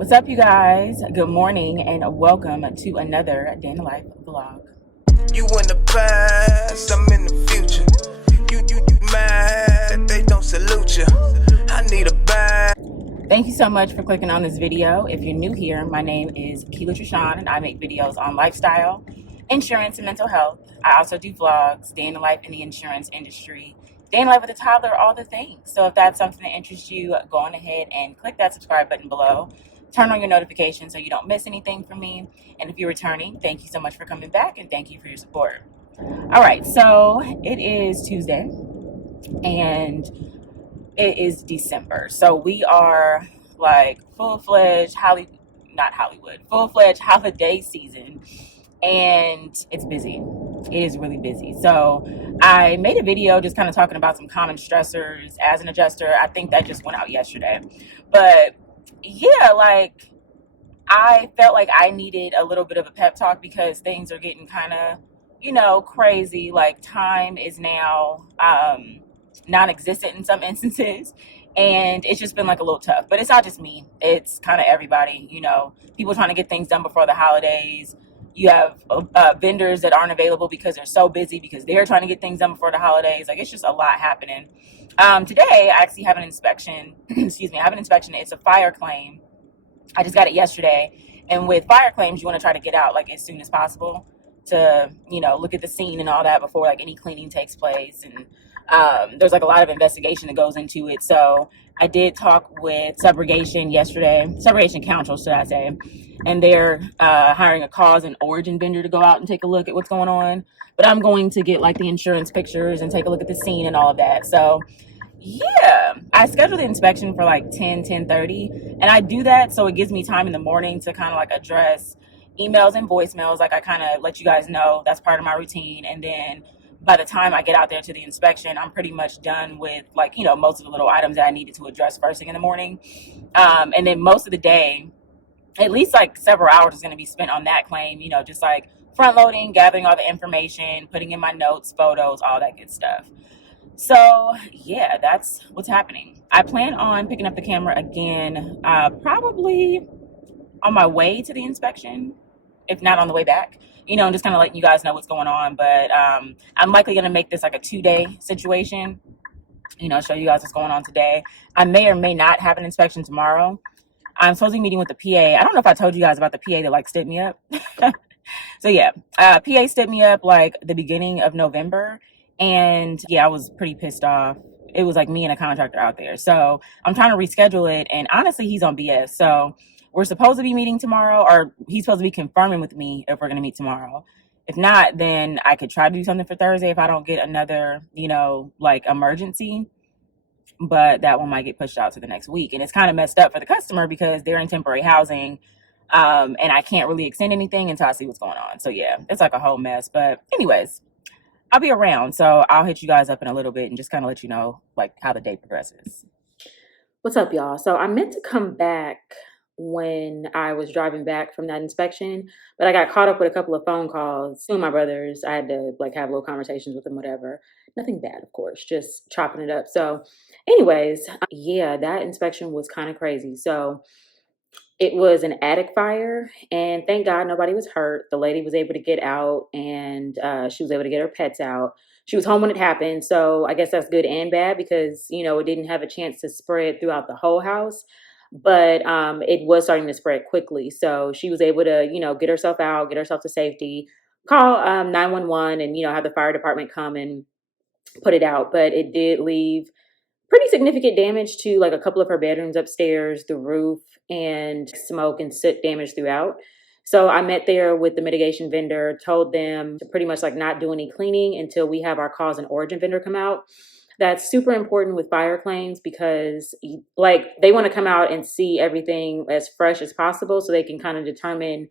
What's up, you guys? Good morning and welcome to another Day in the Life vlog. You in the past, I'm in the future. You mad, they don't salute you. I need a bag. Thank you so much for clicking on this video. If you're new here, my name is Keela Trishawn and I make videos on lifestyle, insurance, and mental health. I also do vlogs, day in the life in the insurance industry, day in the life with a toddler, all the things. So if that's something that interests you, go on ahead and click that subscribe button below. Turn on your notifications so you don't miss anything from me. And if you're returning, thank you so much for coming back and thank you for your support. All right, so it is Tuesday and it is December. So we are like full-fledged full-fledged holiday season, and it's busy. It is really busy. So I made a video just kind of talking about some common stressors as an adjuster. I think that just went out yesterday. But yeah, like I felt like I needed a little bit of a pep talk because things are getting kind of, crazy. Like time is now non-existent in some instances, and it's just been like a little tough. But it's not just me, it's kind of everybody. People trying to get things done before the holidays. You have vendors that aren't available because they're so busy because they're trying to get things done before the holidays. Like, it's just a lot happening. Today I actually have an inspection. Excuse me, I have an inspection. It's a fire claim. I just got it yesterday, and with fire claims you want to try to get out like as soon as possible to look at the scene and all that before like any cleaning takes place. And there's like a lot of investigation that goes into it. So I did talk with subrogation yesterday, subrogation counsel, should I say, and they're hiring a cause and origin vendor to go out and take a look at what's going on. But I'm going to get like the insurance pictures and take a look at the scene and all of that. So yeah, I scheduled the inspection for like 10:30, and I do that so it gives me time in the morning to kind of like address emails and voicemails. Like, I kind of let you guys know that's part of my routine, and then by the time I get out there to the inspection, I'm pretty much done with like most of the little items that I needed to address first thing in the morning. And then most of the day, at least like several hours, is going to be spent on that claim, just like front loading, gathering all the information, putting in my notes, photos, all that good stuff. So yeah, that's what's happening. I plan on picking up the camera again, probably on my way to the inspection, if not on the way back, and just kind of letting you guys know what's going on. But I'm likely going to make this like a 2-day situation, show you guys what's going on today. I may or may not have an inspection tomorrow. I'm supposed to be meeting with the PA. I don't know if I told you guys about the PA that like stood me up. So yeah, PA stood me up like the beginning of November. And yeah, I was pretty pissed off. It was like me and a contractor out there. So I'm trying to reschedule it. And honestly, he's on BS. So we're supposed to be meeting tomorrow, or he's supposed to be confirming with me if we're going to meet tomorrow. If not, then I could try to do something for Thursday if I don't get another, like emergency. But that one might get pushed out to the next week. And it's kind of messed up for the customer because they're in temporary housing. And I can't really extend anything until I see what's going on. So yeah, it's like a whole mess. But anyways, I'll be around, so I'll hit you guys up in a little bit and just kind of let you know like how the day progresses. What's up, y'all? So I meant to come back when I was driving back from that inspection, but I got caught up with a couple of phone calls. Two of my brothers, I had to like have little conversations with them, whatever. Nothing bad, of course, just chopping it up. So anyways, yeah, that inspection was kind of crazy. So it was an attic fire, and thank God nobody was hurt. The lady was able to get out, and she was able to get her pets out. She was home when it happened, so I guess that's good and bad because, it didn't have a chance to spread throughout the whole house, but it was starting to spread quickly. So she was able to, get herself out, get herself to safety, call 911, and, have the fire department come and put it out. But it did leave pretty significant damage to like a couple of her bedrooms upstairs, the roof, and smoke and soot damage throughout. So I met there with the mitigation vendor, told them to pretty much like not do any cleaning until we have our cause and origin vendor come out. That's super important with fire claims because like they want to come out and see everything as fresh as possible so they can kind of determine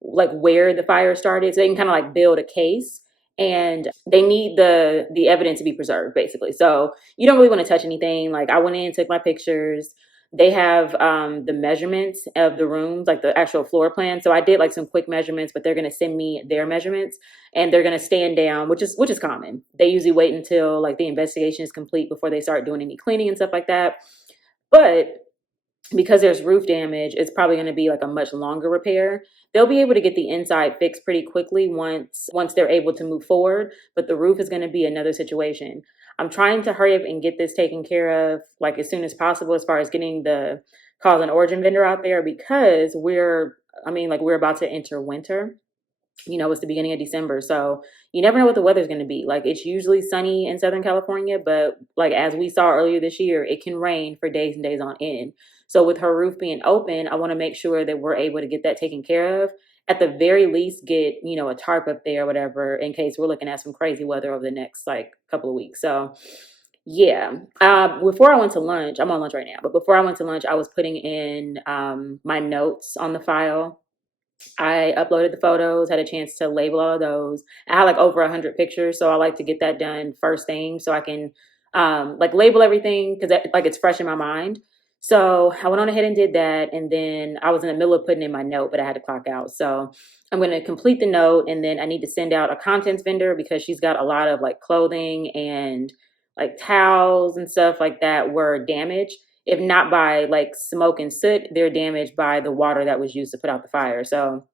like where the fire started, so they can kind of like build a case. And they need the evidence to be preserved, basically. So you don't really want to touch anything. Like, I went in, took my pictures. They have the measurements of the rooms, like the actual floor plan. So I did like some quick measurements, but they're going to send me their measurements, and they're going to stand down, which is common. They usually wait until like the investigation is complete before they start doing any cleaning and stuff like that. But because there's roof damage, it's probably going to be like a much longer repair. They'll be able to get the inside fixed pretty quickly once they're able to move forward, but the roof is going to be another situation. I'm trying to hurry up and get this taken care of like as soon as possible as far as getting the cause and origin vendor out there, because we're about to enter winter. It's the beginning of December. So you never know what the weather's going to be. Like, it's usually sunny in Southern California, but like as we saw earlier this year, it can rain for days and days on end. So with her roof being open, I want to make sure that we're able to get that taken care of. At the very least, get, a tarp up there or whatever, in case we're looking at some crazy weather over the next like couple of weeks. So yeah. Before I went to lunch, I'm on lunch right now, but before I went to lunch, I was putting in my notes on the file. I uploaded the photos, had a chance to label all of those. I had like over 100 pictures, so I like to get that done first thing so I can like label everything because like it's fresh in my mind. So I went on ahead and did that, and then I was in the middle of putting in my note, but I had to clock out. So I'm going to complete the note, and then I need to send out a contents vendor because she's got a lot of like clothing and like towels and stuff like that were damaged. If not by like smoke and soot, they're damaged by the water that was used to put out the fire. So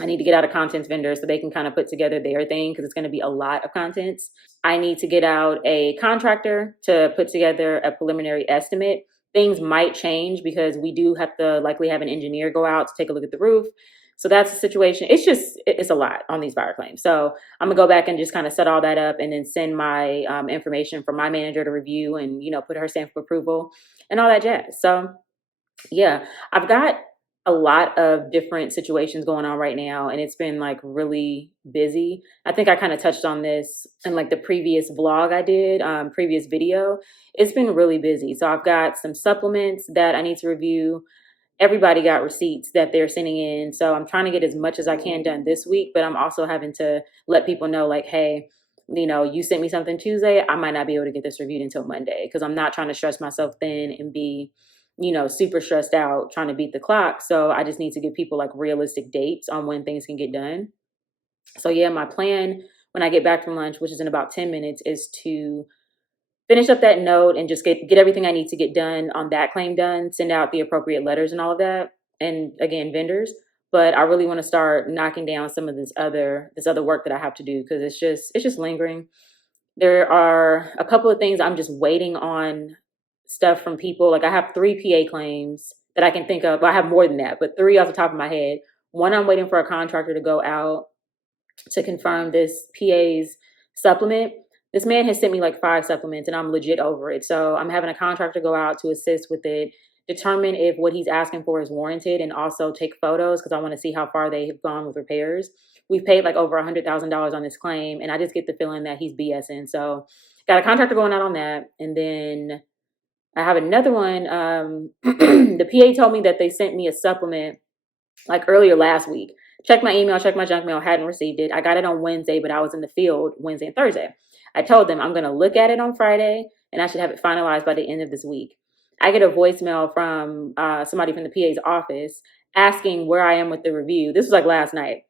I need to get out a contents vendor so they can kind of put together their thing because it's going to be a lot of contents. I need to get out a contractor to put together a preliminary estimate. Things might change because we do have to likely have an engineer go out to take a look at the roof. So that's the situation. It's a lot on these fire claims. So I'm gonna go back and just kind of set all that up and then send my information for my manager to review and, put her stamp of approval and all that jazz. So yeah, I've got a lot of different situations going on right now, and it's been like really busy. I think I kind of touched on this in like the previous vlog I did, previous video. It's been really busy. So I've got some supplements that I need to review. Everybody got receipts that they're sending in. So I'm trying to get as much as I can done this week, but I'm also having to let people know like, hey, you sent me something Tuesday. I might not be able to get this reviewed until Monday because I'm not trying to stress myself thin and be super stressed out trying to beat the clock. So I just need to give people like realistic dates on when things can get done. So yeah, my plan when I get back from lunch, which is in about 10 minutes, is to finish up that note and just get everything I need to get done on that claim done, send out the appropriate letters and all of that. And again, vendors. But I really want to start knocking down some of this other work that I have to do because it's just lingering. There are a couple of things I'm just waiting on stuff from people. Like I have 3 PA claims that I can think of. Well, I have more than that, but 3 off the top of my head. One, I'm waiting for a contractor to go out to confirm this PA's supplement. This man has sent me like 5 supplements and I'm legit over it. So I'm having a contractor go out to assist with it, determine if what he's asking for is warranted, and also take photos because I want to see how far they have gone with repairs. We've paid like over $100,000 on this claim, and I just get the feeling that he's BSing. So got a contractor going out on that. And then I have another one. The PA told me that they sent me a supplement like earlier last week. Checked my email, checked my junk mail, hadn't received it. I got it on Wednesday, but I was in the field Wednesday and Thursday. I told them I'm going to look at it on Friday and I should have it finalized by the end of this week. I get a voicemail from somebody from the PA's office asking where I am with the review. This was like last night.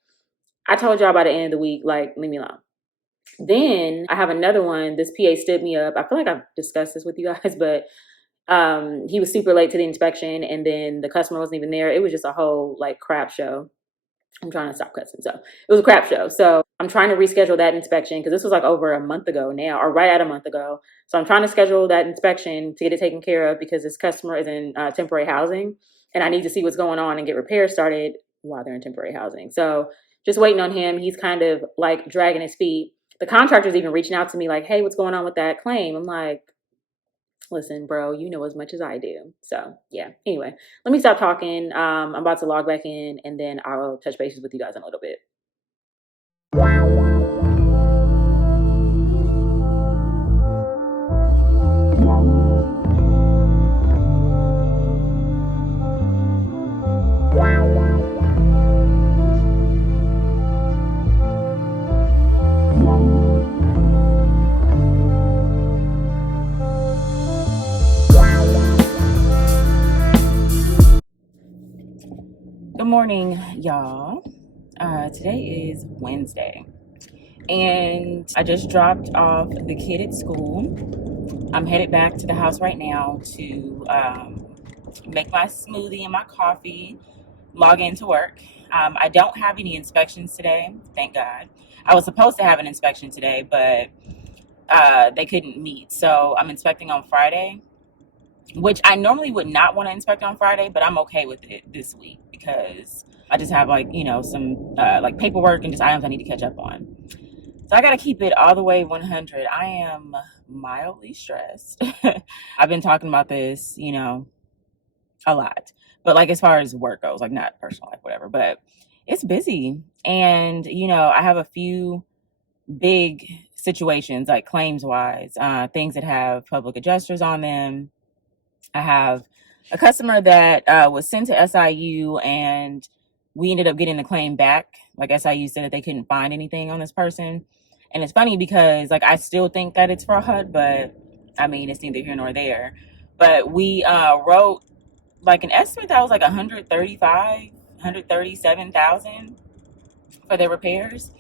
I told y'all by the end of the week, like, leave me alone. Then I have another one. This PA stood me up. I feel like I've discussed this with you guys, but he was super late to the inspection and then the customer wasn't even there. It was just a whole like crap show. I'm trying to stop cussing. So it was a crap show. So I'm trying to reschedule that inspection because this was like over a month ago now, or right at a month ago. So I'm trying to schedule that inspection to get it taken care of because this customer is in temporary housing and I need to see what's going on and get repairs started while they're in temporary housing. So just waiting on him. He's kind of like dragging his feet. The contractor's even reaching out to me like, hey, what's going on with that claim? I'm like, listen, bro, you know as much as I do. So yeah, anyway, let me stop talking. I'm about to log back in and then I'll touch bases with you guys in a little bit. Good morning, y'all. Today is Wednesday, and I just dropped off the kid at school. I'm headed back to the house right now to make my smoothie and my coffee, log into work. I don't have any inspections today, thank God. I was supposed to have an inspection today, but they couldn't meet. So I'm inspecting on Friday, which I normally would not want to inspect on Friday, but I'm okay with it this week because I just have some paperwork and just items I need to catch up on. So I got to keep it all the way 100. I am mildly stressed. I've been talking about this, a lot. But as far as work goes, not personal life, whatever. But it's busy. And, I have a few big situations, like claims wise, things that have public adjusters on them. I have a customer that was sent to SIU and we ended up getting the claim back. SIU said that they couldn't find anything on this person. And it's funny because I still think that it's fraud, but I mean, it's neither here nor there. But we wrote an estimate that was 137,000 for their repairs.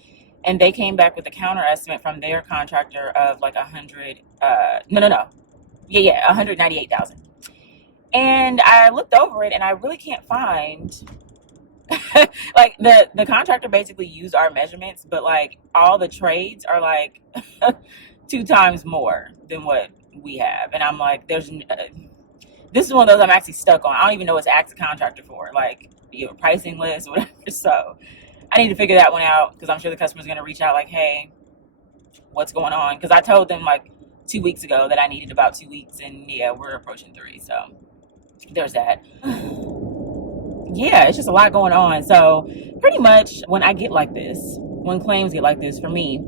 And they came back with a counter estimate from their contractor of 198,000. And I looked over it and I really can't find the contractor basically used our measurements, but all the trades are 2 times more than what we have. And I'm this is one of those I'm actually stuck on. I don't even know what to ask the contractor for, you have a pricing list or whatever. So I need to figure that one out because I'm sure the customer's going to reach out hey, what's going on? Because I told them 2 weeks ago that I needed about 2 weeks, and yeah, we're approaching 3. So there's that. Yeah, it's just a lot going on. So pretty much when I get like this, when claims get like this, for me,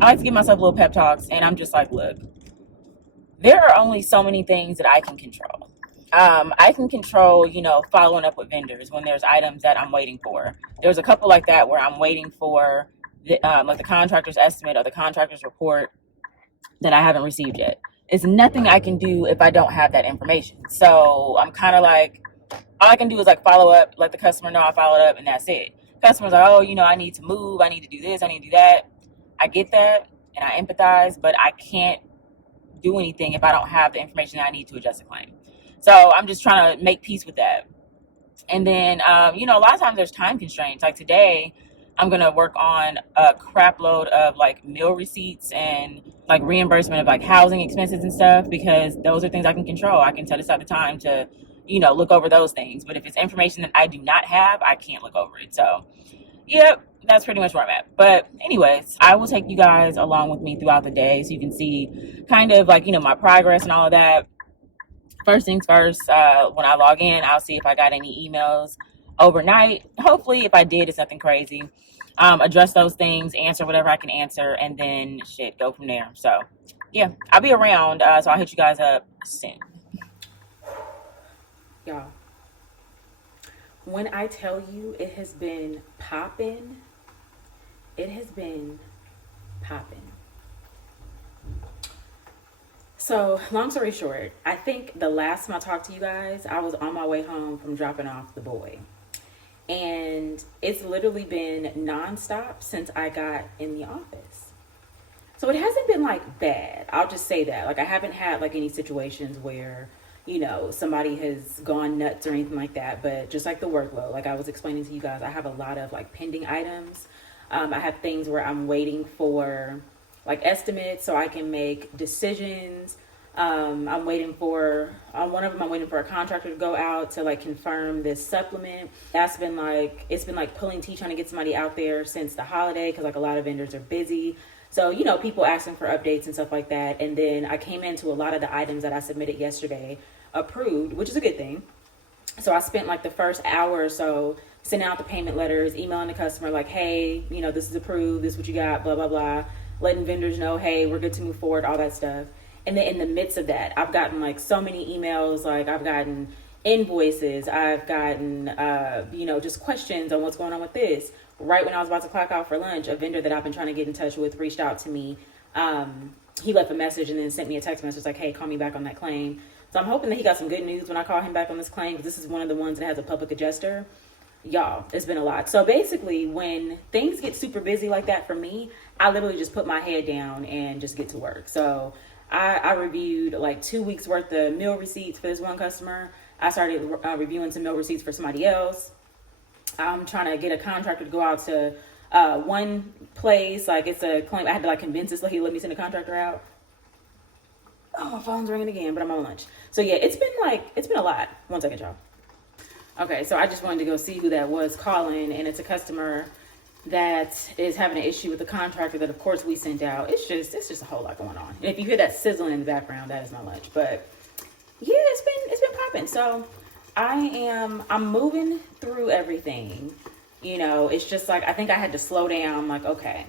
I like to give myself little pep talks, and I'm just look, there are only so many things that I can control. I can control, following up with vendors when there's items that I'm waiting for. There's a couple like that where I'm waiting for the contractor's estimate or the contractor's report that I haven't received yet. It's nothing I can do if I don't have that information. So I'm kind of all I can do is follow up, let the customer know I followed up, and that's it. Customers are, I need to move, I need to do this, I need to do that. I get that and I empathize, but I can't do anything if I don't have the information that I need to adjust a claim. So I'm just trying to make peace with that. And then, a lot of times there's time constraints. Today, I'm going to work on a crap load of meal receipts and reimbursement of housing expenses and stuff, because those are things I can control. I can set aside the time to, look over those things. But if it's information that I do not have, I can't look over it. So, yep, that's pretty much where I'm at. But anyways, I will take you guys along with me throughout the day so you can see kind of my progress and all of that. First things first, when I log in, I'll see if I got any emails overnight. Hopefully, if I did, it's nothing crazy. Address those things, answer whatever I can answer, and then go from there. So, yeah, I'll be around, so I'll hit you guys up soon. Y'all, when I tell you it has been popping, it has been popping. So, long story short, I think the last time I talked to you guys, I was on my way home from dropping off the boy. And it's literally been nonstop since I got in the office. So it hasn't been bad. I'll just say that. I haven't had any situations where, somebody has gone nuts or anything like that. But just the workload, I was explaining to you guys, I have a lot of pending items. I have things where I'm waiting for estimates so I can make decisions. I'm waiting for one of them. I'm waiting for a contractor to go out to confirm this supplement. That's been it's been pulling teeth trying to get somebody out there since the holiday, because a lot of vendors are busy. So people asking for updates and stuff like that. And then I came into a lot of the items that I submitted yesterday approved, which is a good thing. So I spent the first hour or so sending out the payment letters, emailing the customer hey, this is approved, this is what you got, blah blah blah, letting vendors know, hey, we're good to move forward, all that stuff. And then in the midst of that, I've gotten so many emails, I've gotten invoices, I've gotten, just questions on what's going on with this. Right when I was about to clock out for lunch, a vendor that I've been trying to get in touch with reached out to me. He left a message and then sent me a text message hey, call me back on that claim. So I'm hoping that he got some good news when I call him back on this claim, because this is one of the ones that has a public adjuster. Y'all, it's been a lot. So basically, when things get super busy like that for me, I literally just put my head down and just get to work. So I reviewed 2 weeks worth of meal receipts for this one customer. I started reviewing some mail receipts for somebody else. I'm trying to get a contractor to go out to one place. Like it's a claim. I had to like convince this lady to let me send a contractor out. Oh, my phone's ringing again, but I'm on lunch. So yeah, it's been a lot. One second, y'all. Okay, so I just wanted to go see who that was calling, and it's a customer that is having an issue with the contractor that of course we sent out. It's just a whole lot going on. And if you hear that sizzling in the background, that is my lunch. But yeah, it's been popping. So I'm moving through everything. You know, it's just like I think I had to slow down, like, okay,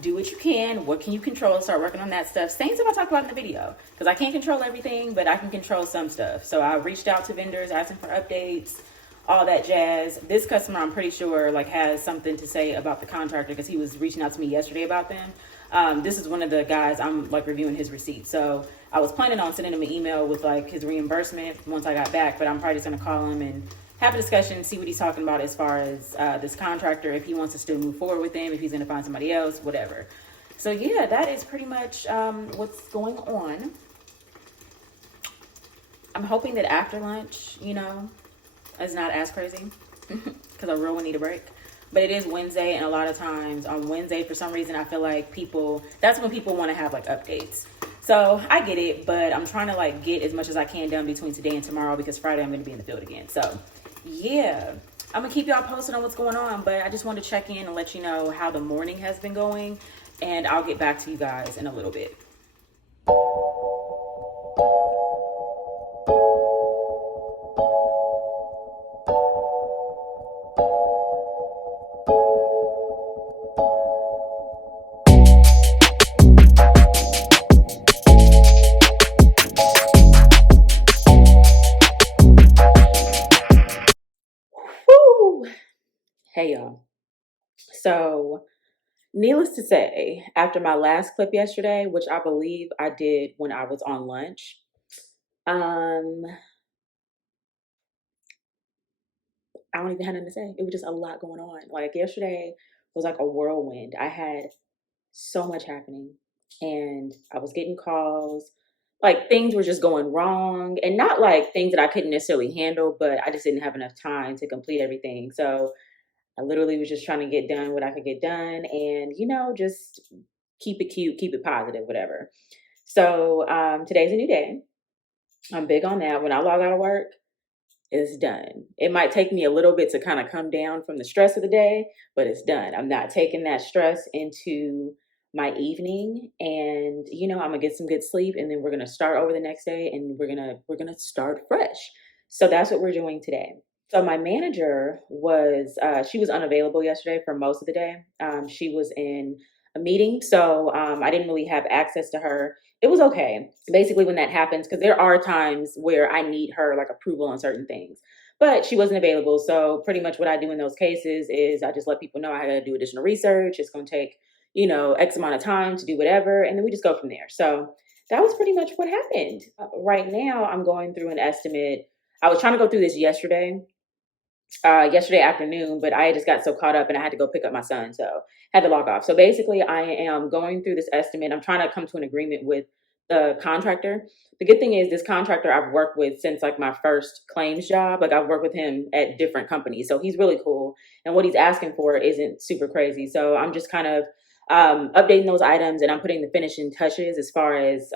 do what you can. What can you control? Start working on that stuff. Same stuff I talked about in the video. Because I can't control everything, but I can control some stuff. So I reached out to vendors, asking for updates, all that jazz. This customer, I'm pretty sure, like, has something to say about the contractor because he was reaching out to me yesterday about them. This is one of the guys I'm like reviewing his receipt. So I was planning on sending him an email with like his reimbursement once I got back, but I'm probably just gonna call him and have a discussion, see what he's talking about as far as this contractor, if he wants to still move forward with him, if he's gonna find somebody else, whatever. So yeah, that is pretty much what's going on. I'm hoping that after lunch, you know, is not as crazy because I really need a break. But it is Wednesday, and a lot of times on Wednesday, for some reason, I feel like that's when people want to have like updates. So I get it, but I'm trying to like get as much as I can done between today and tomorrow because Friday I'm going to be in the field again. So yeah, I'm going to keep y'all posted on what's going on, but I just wanted to check in and let you know how the morning has been going, and I'll get back to you guys in a little bit. Woo! Hey y'all. So needless to say, after my last clip yesterday, which I believe I did when I was on lunch, um, I don't even have nothing to say. It was just a lot going on. Like yesterday was like a whirlwind. I had so much happening, and I was getting calls. Like things were just going wrong, and not like things that I couldn't necessarily handle, but I just didn't have enough time to complete everything. So I literally was just trying to get done what I could get done, and you know, just keep it cute, keep it positive, whatever. So today's a new day. I'm big on that. When I log out of work, it's done. It might take me a little bit to kind of come down from the stress of the day, but it's done. I'm not taking that stress into my evening, and you know, I'm gonna get some good sleep, and then we're gonna start over the next day, and we're gonna start fresh. So that's what we're doing today. So my manager was she was unavailable yesterday for most of the day. She was in a meeting, so I didn't really have access to her. It was okay. Basically, when that happens, because there are times where I need her like approval on certain things, but she wasn't available. So pretty much what I do in those cases is I just let people know I got to do additional research. It's going to take, you know, X amount of time to do whatever, and then we just go from there. So that was pretty much what happened. Right now, I'm going through an estimate. I was trying to go through this yesterday afternoon, but I just got so caught up and I had to go pick up my son, so had to log off. So basically, I am going through this estimate. I'm trying to come to an agreement with the contractor. The good thing is this contractor I've worked with since like my first claims job. Like I've worked with him at different companies, so he's really cool. And what he's asking for isn't super crazy. So I'm just kind of updating those items, and I'm putting the finishing touches as far as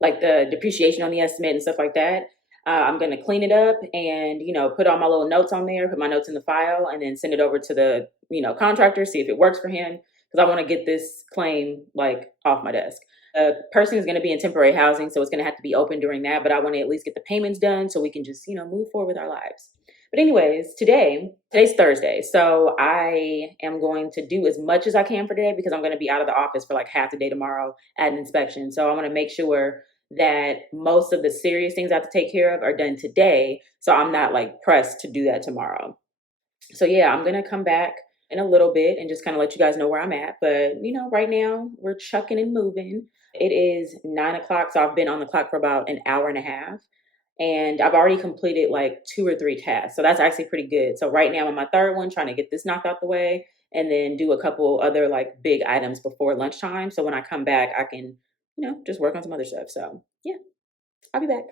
like the depreciation on the estimate and stuff like that. I'm going to clean it up and, you know, put all my little notes on there, put my notes in the file, and then send it over to the, you know, contractor, see if it works for him. Because I want to get this claim like off my desk. The person is going to be in temporary housing, so it's going to have to be open during that. But I want to at least get the payments done so we can just, you know, move forward with our lives. But anyways, today's Thursday. So I am going to do as much as I can for today because I'm going to be out of the office for like half the day tomorrow at an inspection. So I want to make sure that most of the serious things I have to take care of are done today. So I'm not like pressed to do that tomorrow. So yeah, I'm going to come back in a little bit and just kind of let you guys know where I'm at. But you know, right now we're chucking and moving. It is 9 o'clock. So I've been on the clock for about an hour and a half. And I've already completed like 2 or 3 tasks. So that's actually pretty good. So right now I'm on my third one, trying to get this knocked out the way and then do a couple other like big items before lunchtime. So when I come back, I can, you know, just work on some other stuff. So yeah. I'll be back.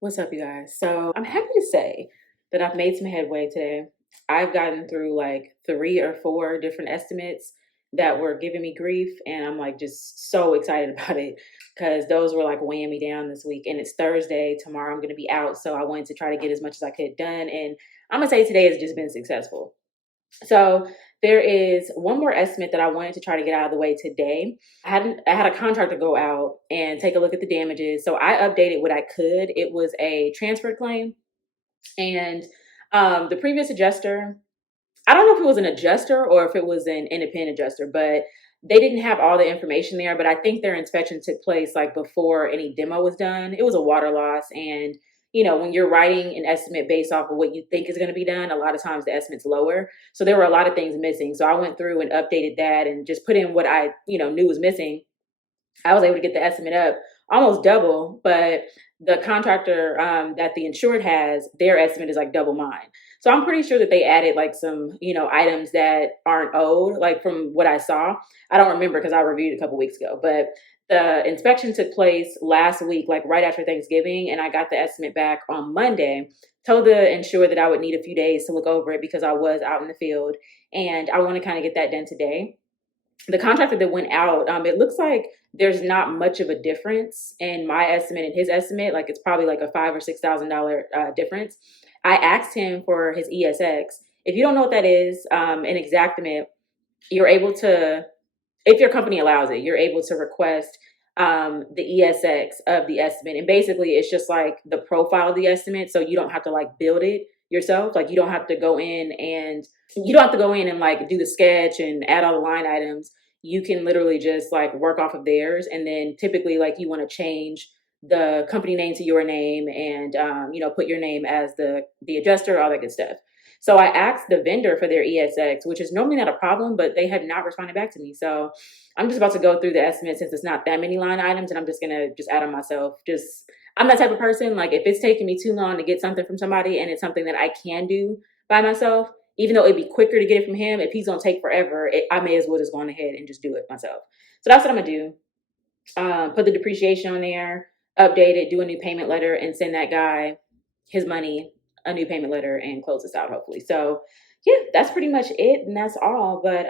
What's up, you guys? So I'm happy to say that I've made some headway today. I've gotten through like 3 or 4 different estimates that were giving me grief, and I'm like just so excited about it because those were like weighing me down this week. And it's Thursday. Tomorrow I'm going to be out, so I wanted to try to get as much as I could done. And I'm gonna say today has just been successful. So there is one more estimate that I wanted to try to get out of the way today. I had a contractor go out and take a look at the damages. So I updated what I could. It was a transfer claim, and the previous adjuster, I don't know if it was an adjuster or if it was an independent adjuster, but they didn't have all the information there. But I think their inspection took place like before any demo was done. It was a water loss. And, when you're writing an estimate based off of what you think is going to be done, a lot of times the estimate's lower. So there were a lot of things missing. So I went through and updated that and just put in what I, knew was missing. I was able to get the estimate up almost double, but the contractor that the insured has, their estimate is like double mine. So I'm pretty sure that they added like some, items that aren't owed, like from what I saw. I don't remember because I reviewed a couple weeks ago, but the inspection took place last week, like right after Thanksgiving, and I got the estimate back on Monday. Told the insured that I would need a few days to look over it because I was out in the field, and I want to kind of get that done today. The contractor that went out, it looks like there's not much of a difference in my estimate and his estimate. Like it's probably like a $5,000 or $6,000 difference. I asked him for his ESX. If you don't know what that is, an exactament, you're able to, if your company allows it, you're able to request the ESX of the estimate. And basically, it's just like the profile of the estimate. So you don't have to like build it yourself. Like you don't have to go in and like do the sketch and add all the line items. You can literally just like work off of theirs. And then typically, like you want to change the company name to your name and, put your name as the adjuster, all that good stuff. So I asked the vendor for their ESX, which is normally not a problem, but they have not responded back to me. So I'm just about to go through the estimate since it's not that many line items, and I'm just gonna just add them myself. I'm that type of person. Like if it's taking me too long to get something from somebody and it's something that I can do by myself, even though it'd be quicker to get it from him, if he's gonna take forever, I may as well just go on ahead and just do it myself. So that's what I'm gonna do. Put the depreciation on there, update it, do a new payment letter, and send that guy his money, a new payment letter, and close this out hopefully. So yeah, that's pretty much it, and that's all. But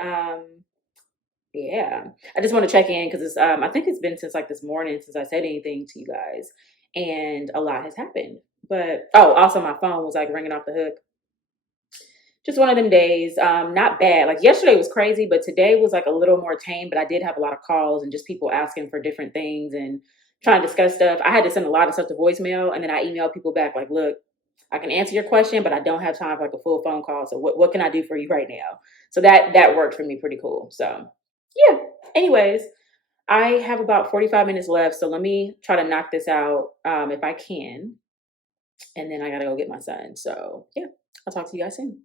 yeah, I just want to check in because it's I think it's been since like this morning since I said anything to you guys, and a lot has happened. But also my phone was like ringing off the hook. Just one of them days. Not bad. Like yesterday was crazy, but today was like a little more tame. But I did have a lot of calls and just people asking for different things and trying to discuss stuff. I had to send a lot of stuff to voicemail, and then I emailed people back like, "Look, I can answer your question, but I don't have time for like a full phone call. So what can I do for you right now?" So that worked for me pretty cool. So yeah. Anyways, I have about 45 minutes left, so let me try to knock this out if I can, and then I gotta go get my son. So yeah, I'll talk to you guys soon.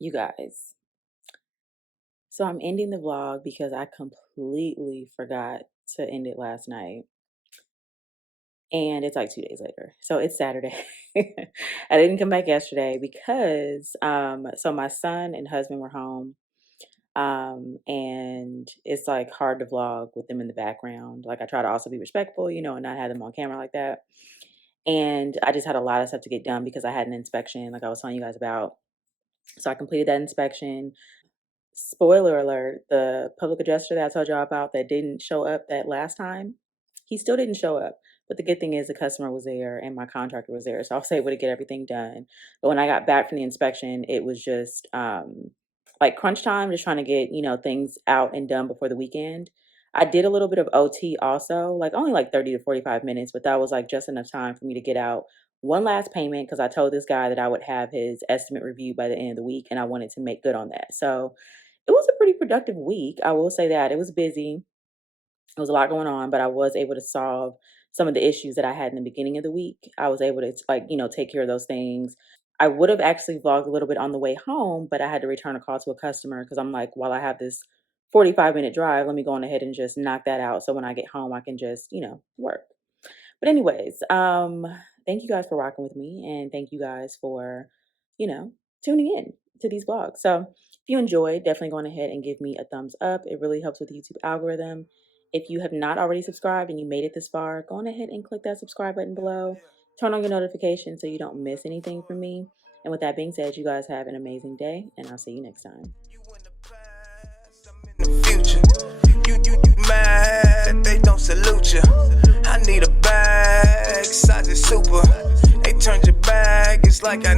You guys. So I'm ending the vlog because I completely forgot to end it last night. And it's like 2 days later. So it's Saturday. I didn't come back yesterday because so my son and husband were home. And it's like hard to vlog with them in the background. Like I try to also be respectful, and not have them on camera like that. And I just had a lot of stuff to get done because I had an inspection, like I was telling you guys about. So I completed that inspection. Spoiler alert, the public adjuster that I told y'all about that didn't show up that last time, he still didn't show up. But the good thing is the customer was there and my contractor was there. So I was able to get everything done. But when I got back from the inspection, it was just like crunch time, just trying to get, things out and done before the weekend. I did a little bit of OT also, like only like 30 to 45 minutes, but that was like just enough time for me to get out one last payment because I told this guy that I would have his estimate reviewed by the end of the week and I wanted to make good on that. So it was a pretty productive week. I will say that. It was busy. There was a lot going on, but I was able to solve some of the issues that I had in the beginning of the week. I was able to like, take care of those things. I would have actually vlogged a little bit on the way home, but I had to return a call to a customer because I'm like, while I have this 45-minute drive. Let me go on ahead and just knock that out. So when I get home, I can just, work. But anyways, thank you guys for rocking with me, and thank you guys for, you know, tuning in to these vlogs. So if you enjoyed, definitely go on ahead and give me a thumbs up. It really helps with the YouTube algorithm. If you have not already subscribed and you made it this far, go on ahead and click that subscribe button below. Turn on your notifications so you don't miss anything from me. And with that being said, you guys have an amazing day, and I'll see you next time. In the future, you mad, they don't salute you. I need a bag, size is super. They turned your bag, it's like I